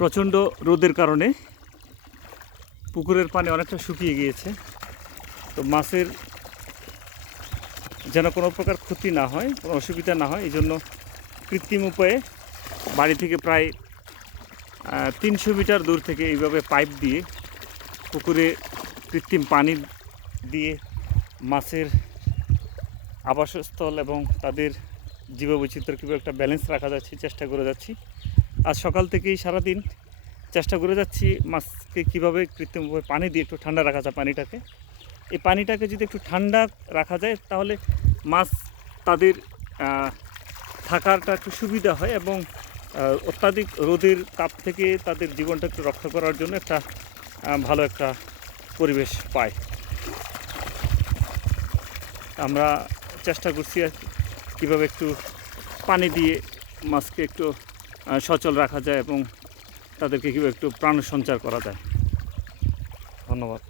প্রচণ্ড রোদের কারণে পুকুরের পানি অনেকটা শুকিয়ে গিয়েছে। তো মাছের যেন কোনো প্রকার ক্ষতি না হয়, কোনো অসুবিধা না হয়, এই জন্য কৃত্রিম উপায়ে বাড়ি থেকে প্রায় 300 মিটার দূর থেকে এইভাবে পাইপ দিয়ে পুকুরে কৃত্রিম পানি দিয়ে মাছের আবাসস্থল এবং তাদের জীববৈচিত্র্য কীভাবে একটা ব্যালেন্স রাখা যাচ্ছে চেষ্টা করে যাচ্ছি। আজ সকাল থেকেই সারাদিন চেষ্টা করে যাচ্ছি মাছকে কীভাবে কৃত্রিমভাবে পানি দিয়ে একটু ঠান্ডা রাখা যায় পানিটাকে। এই পানিটাকে যদি একটু ঠান্ডা রাখা যায় তাহলে মাছ তাদের থাকাটা একটু সুবিধা হয় এবং অত্যাধিক রোদের তাপ থেকে তাদের জীবনটা একটু রক্ষা করার জন্য একটা ভালো একটা পরিবেশ পায়। আমরা চেষ্টা করছি আর কীভাবে একটু পানি দিয়ে মাছকে একটু সচল রাখা যায় এবং তাদেরকে কীভাবে একটু প্রাণ সঞ্চার করা যায়। ধন্যবাদ।